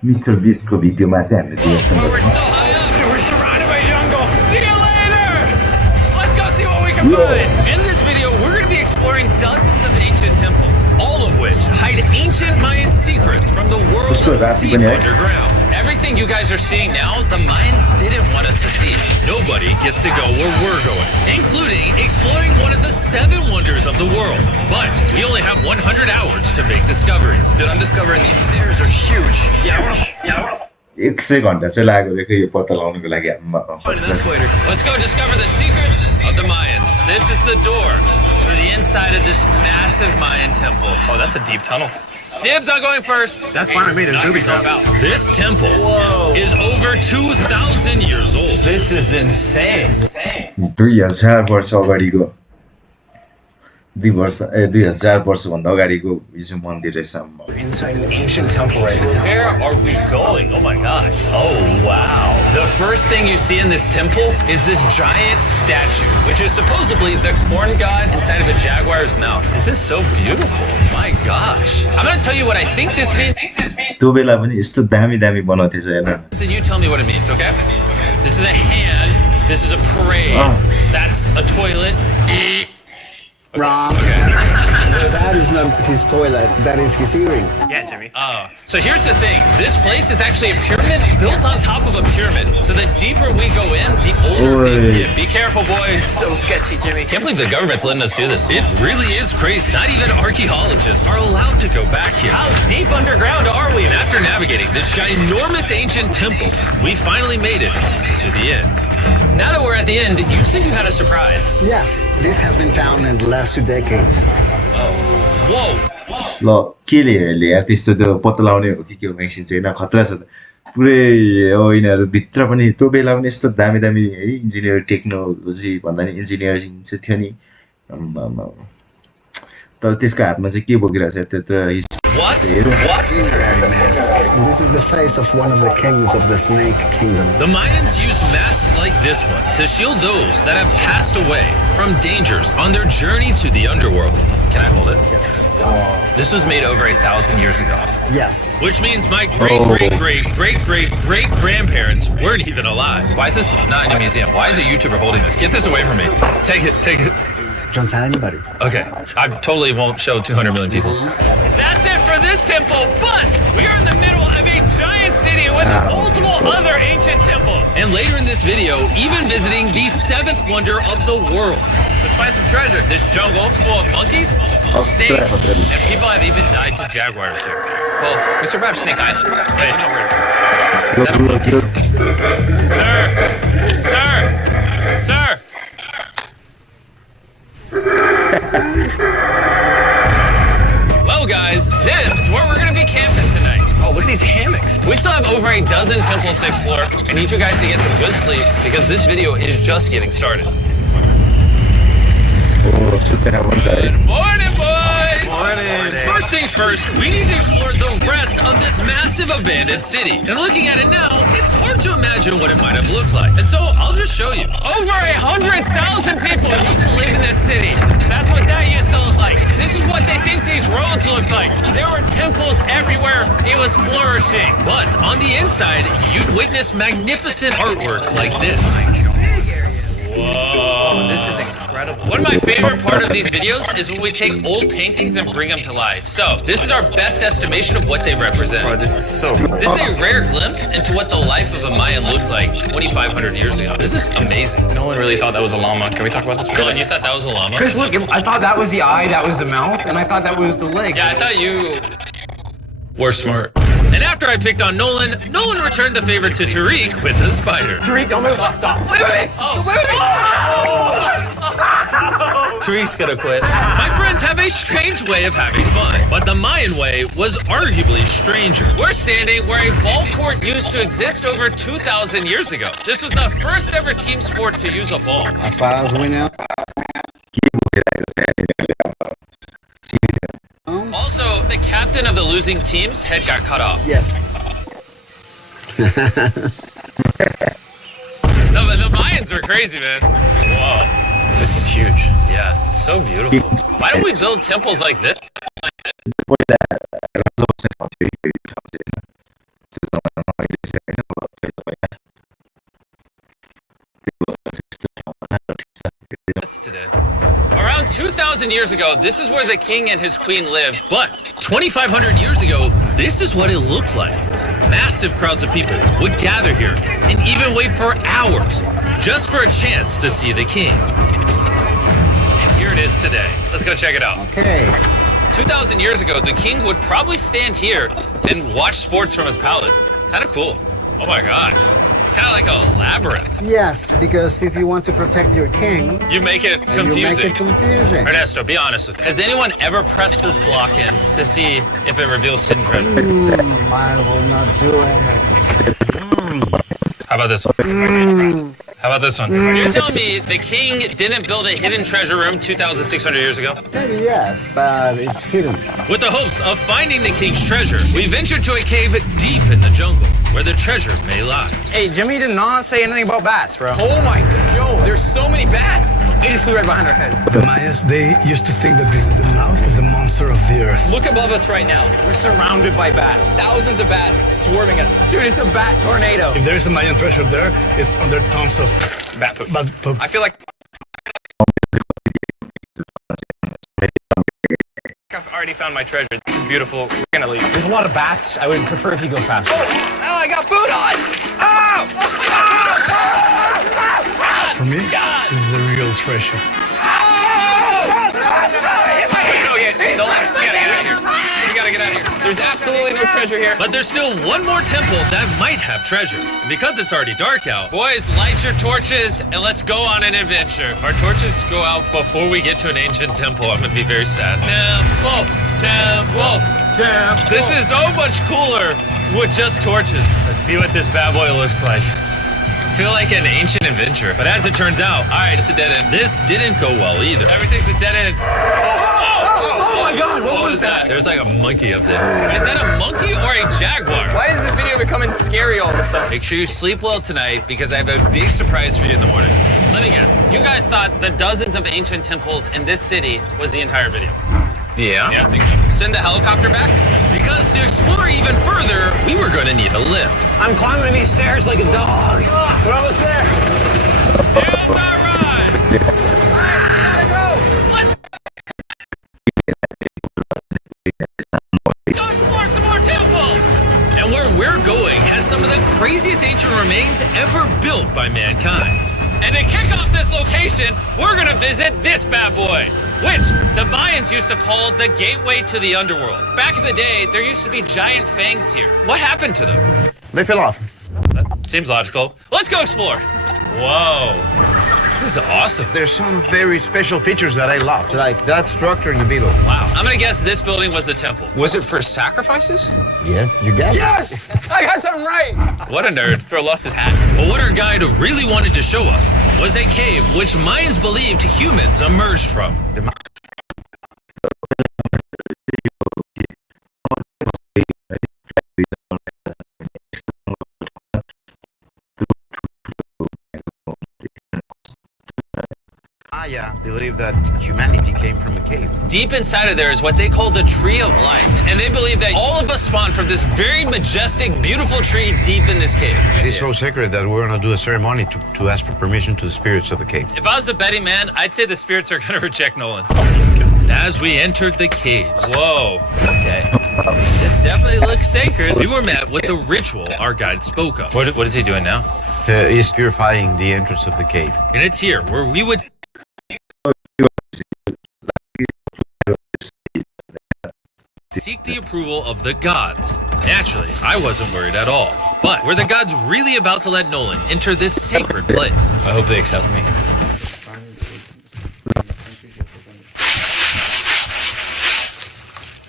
Mr. Beast को भिडियोमा चाहिँ हामीले रिएक्सन But we're गर्छौँ so high up and we're surrounded by jungle. See you later! Let's go see what we can find. In this video, we're going to be exploring dozens of ancient temples, all of which hide ancient Mayan secrets from the world deep underground. Everything you guys are seeing now, the Mayans didn't want us to see. Nobody gets to go where we're going, including exploring one of the 7 wonders of the world. But we only have 100 hours to make discoveries. Dude, I'm discovering these stairs are huge. Yeah. 100 घण्टा चाहिँ लाग्यो रे यो पत्ता लगाउनको लागि Let's go discover the secrets of the Mayans. This is the door to the inside of this massive Mayan temple. Oh, that's a deep tunnel. Dibs on going first. That's fine. I made a booby trap. This temple is over 2,000 years old. This is insane. 2000 वर्ष अगाडिको 2000 वर्षभन्दा अगाडिको यो चाहिँ मन्दिर रहेछ Inside an ancient temple right now. Where are we going? Oh my gosh. Oh wow. The first thing you see in this temple is this giant statue, which is supposedly the corn god inside of a jaguar's mouth. This is so beautiful. My gosh. I'm going to tell you what I think this means. त्यो बेला पनि यस्तो दामी दामी बनाउँथेछ हेर्न So you tell me what it means, okay? This is a hand. This is a parade. That's a toilet. Wrong. That is not his toilet. That is his earring. Yeah, Jimmy. Oh. So here's the thing. This place is actually a pyramid built on top of a pyramid. So the deeper we go in, the older things get. Be careful, boys. It's so sketchy, Jimmy. Can't believe the government's letting us do this. It really is crazy. Not even archaeologists are allowed to go back here. How deep underground are we? And after navigating this ginormous ancient temple, we finally made it to the end. Now that we're at the end, you said you had a surprise. Yes, this has been found in the last 2 decades. Whoa. ल केले यार त्यस्तो त्यो पत्ता लगाउने हो कि के हो मेसिन चाहिँ हैन खतरा छ पुरै यिनीहरु भित्र पनि त्यो बेला पनि यस्तो दामी दामी है इन्जिनियर टेक्नोलोजी भन्दा नि इन्जिनियरिङ चाहिँ थियो नि तर त्यसको हातमा चाहिँ के बोकिरहेछ त्यत्र What? This is the face of one of the kings of the Snake Kingdom. The Mayans used masks like this one to shield those that have passed away from dangers on their journey to the underworld. Can I hold it? Yes. This was made over 1,000 years ago. Yes. Which means my great-great-great-great-great-grandparents weren't even alive. Why is this not in a museum? Why is a YouTuber holding this? Get this away from me. Take it. Don't tell anybody. Okay. I totally won't show 200 million people. That's it for this temple, but we are in the middle of a giant city with multiple other ancient temples. And later in this video, even visiting the 7th wonder of the world. Let's find some treasure. This jungle is full of monkeys, snakes, and people have even died to jaguars here. Well, we survived Snake Island. Wait, no, Sir! Well, guys, this is where we're going to be camping tonight. Oh, look at these hammocks. We still have over a dozen temples to explore. I need you guys to get some good sleep because this video is just getting started. Good morning, boys! Morning! First things first, we need to explore the rest of this massive abandoned city. And looking at it now, it's hard to imagine what it might have looked like. And so I'll just show you. Over 100,000 people used to live in this city. That's what that used to look like. This is what they think these roads look like. There were temples everywhere. It was flourishing. But on the inside, you'd witness magnificent artwork like this. Whoa, this is incredible. One of my favorite part of these videos is when we take old paintings and bring them to life. So this is our best estimation of what they represent. Bro, this is so cool. This is a rare glimpse into what the life of a Mayan looked like 2,500 years ago. This is amazing. No one really thought that was a llama. Can we talk about this? Dylan, you thought that was a llama? Because look, I thought that was the eye, that was the mouth, and I thought that was the leg. Yeah, I thought you were smart. And after I picked on Nolan returned the favor to Tariq with the spider. Tariq, don't move. Stop. Wait. Tariq's gonna quit. My friends have a strange way of having fun, but the Mayan way was arguably stranger. We're standing where a ball court used to exist over 2,000 years ago. This was the first ever team sport to use a ball. As far as we know. Also, the captain of the losing team's head got cut off. Yes. The Mayans are crazy, man. Whoa. This is huge. Yeah, so beautiful. Why don't we build temples like this? Today. Around 2,000 years ago, this is where the king and his queen lived. But 2,500 years ago, this is what it looked like. Massive crowds of people would gather here and even wait for hours just for a chance to see the king. And here it is today. Let's go check it out. Okay. 2,000 years ago, the king would probably stand here and watch sports from his palace. Kind of cool. Oh my gosh. It's kind of like a labyrinth. Yes, because if you want to protect your king, You make it you make confusing. it confusing. Ernesto, be honest with me. Has anyone ever pressed this block in to see if it reveals hidden treasure? I will not do it. How about this one? How about this one? You're telling me the king didn't build a hidden treasure room 2,600 years ago? Maybe yes, but it's hidden. With the hopes of finding the king's treasure, we ventured to a cave deep in the jungle where the treasure may lie. Hey, Jimmy did not say anything about bats, bro. Oh my God, Joe, there's so many bats. They just flew right behind our heads. The Mayas, they used to think that this is the mouth of the monster of the earth. Look above us right now. We're surrounded by bats. Thousands of bats swarming us. Dude, it's a bat tornado. If there is a Mayan treasure there, it's under tons of Bat poop. bad poop. I feel like I've already found my treasure. This is beautiful. We're gonna leave. There's a lot of bats. I would prefer if you go faster. Oh, I got food on. For me, this is a real treasure. We gotta get out of here. There's absolutely no treasure here. But there's still one more temple that might have treasure. And because it's already dark out, boys, light your torches and let's go on an adventure. If our torches go out before we get to an ancient temple, I'm gonna be very sad. Temple, temple, temple. This is so much cooler with just torches. Let's see what this bad boy looks like. I feel like an ancient adventure. But as it turns out, all right, it's a dead end. This didn't go well either. Everything's a dead end. Oh my God, what was that? There's like a monkey up there. Is that a monkey or a jaguar? Why is this video becoming scary all of a sudden? Make sure you sleep well tonight because I have a big surprise for you in the morning. Let me guess. You guys thought the dozens of ancient temples in this city was the entire video. Yeah. Yeah, I think so. Send the helicopter back? Because to explore even further, we were going to need a lift. I'm climbing these stairs like a dog. We're almost there. Here's our ride! Let's go explore some more temples! And where we're going has some of the craziest ancient remains ever built by mankind. And to kick off this location, we're gonna visit this bad boy, which the Mayans used to call the gateway to the underworld. Back in the day, there used to be giant fangs here. What happened to them? They fell off. That seems logical. Let's go explore. Whoa. This is awesome. There's some very special features that I love, like that structure in the below. Wow. I'm gonna guess this building was the temple. Was it for sacrifices? Yes, you guess. Yes! I got something right. What a nerd. Bro lost his hat. But what our guide really wanted to show us was a cave which Mayans believed humans emerged from. Maya believe that humanity came from a cave. Deep inside of there is what they call the tree of life. And they believe that all of us spawned from this very majestic, beautiful tree deep in this cave. This is so sacred that we're gonna do a ceremony to ask for permission to the spirits of the cave. If I was a betting man, I'd say the spirits are gonna reject Nolan. And as we entered the caves, whoa, okay, this definitely looks sacred. We were met with the ritual our guide spoke of. What is he doing now? Is purifying the entrance of the cave. And it's here where we would seek the approval of the gods. Naturally, I wasn't worried at all. But were the gods really about to let Nolan enter this sacred place? I hope they accept me.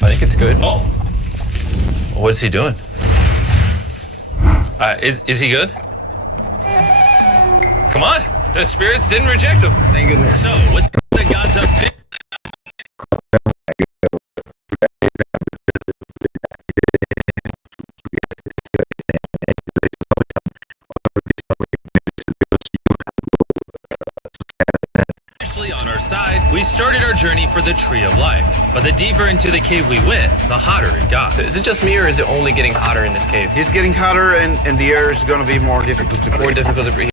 I think it's good. Oh, What is he doing? is he good? Come on, the spirits didn't reject him. Thank goodness. So, with the gods of on our side, we started our journey for the Tree of Life. But the deeper into the cave we went, the hotter it got. Is it just me or is it only getting hotter in this cave? It's getting hotter and the air is gonna be more difficult to breathe. More difficult to breathe.